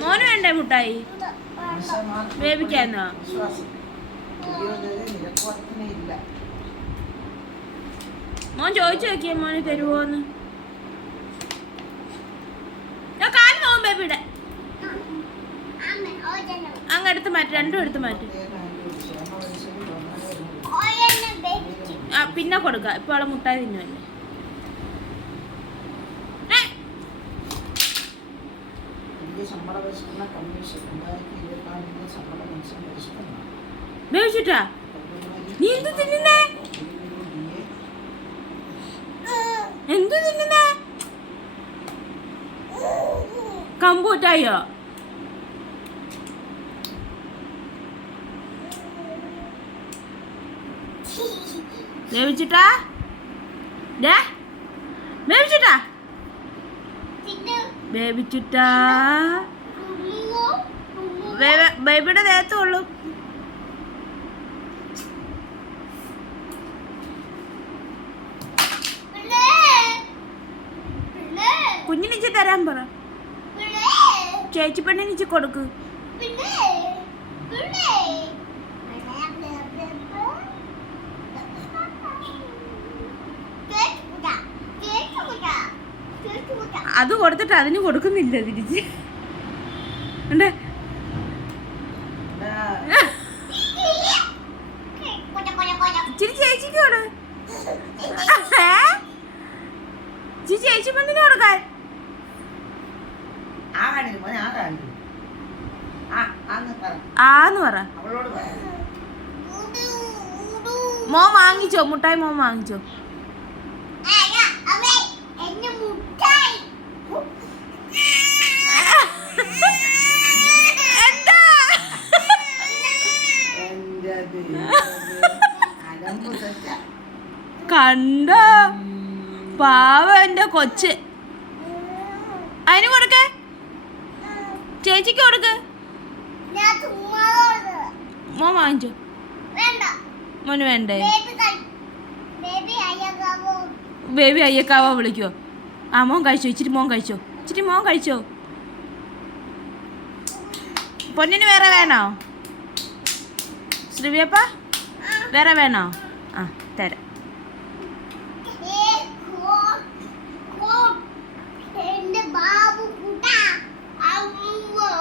മോന് വേണ്ടേ മുട്ടായി വേവിക്കാന്നോ? മോൻ ചോദിച്ചു നോക്കിയേ മോന് തരുവോന്ന്. കാല് നോവും ബേബിയുടെ. അങ്ങെടുത്ത് മാറ്റി, രണ്ടും എടുത്ത് മാറ്റി. പിന്നെ കൊടുക്കാം. ഇപ്പൊ അവളെ മുട്ടായി തിന്നുമല്ലേ. വേവിച്ചിട്ടാ നീ എന്ത് തിന്നുന്നേ? എന്ത് തിന്നുന്നേ? കമ്പൂട്ടായോ? വേവിച്ചിട്ടാ? വേവിച്ചിട്ടാ? വേവിച്ചിട്ടാ? ബേബിയുടെ ദേഹത്തുള്ളൂ. കുഞ്ഞിനിച്ച് തരാൻ പറ. ചേച്ചി പെണ്ണിനിച്ച് കൊടുക്ക്. അത് കൊടുത്തിട്ട് അതിന് കൊടുക്കുന്നില്ല തിരിച്ച്. ഇച്ചിരി ചേച്ചിക്ക് കൊടു. ചേച്ചി പെണ്ണിന് കൊടുക്കാൻ. ആന്ന് പറ. മോൻ വാങ്ങിച്ചോ മുട്ടായി? മോൻ വാങ്ങിച്ചോ? കണ്ടോ പാവ എന്റെ കൊച്ച്. അതിന് കൊടുക്ക, ചേച്ചിക്ക് കൊടുക്ക. മോൻ വാങ്ങിച്ചോ? മോന് വേണ്ടേ? ബേബി അയ്യക്കാവോ വിളിക്കോ? ആ മോൻ കഴിച്ചോ? ഇച്ചിരി മോൻ കഴിച്ചോ? ഇച്ചിരി മോൻ കഴിച്ചോ? പൊന്നിന് വേറെ വേണോ? ശ്രീവിയപ്പ വേറെ വേണോ? ആ തരാം.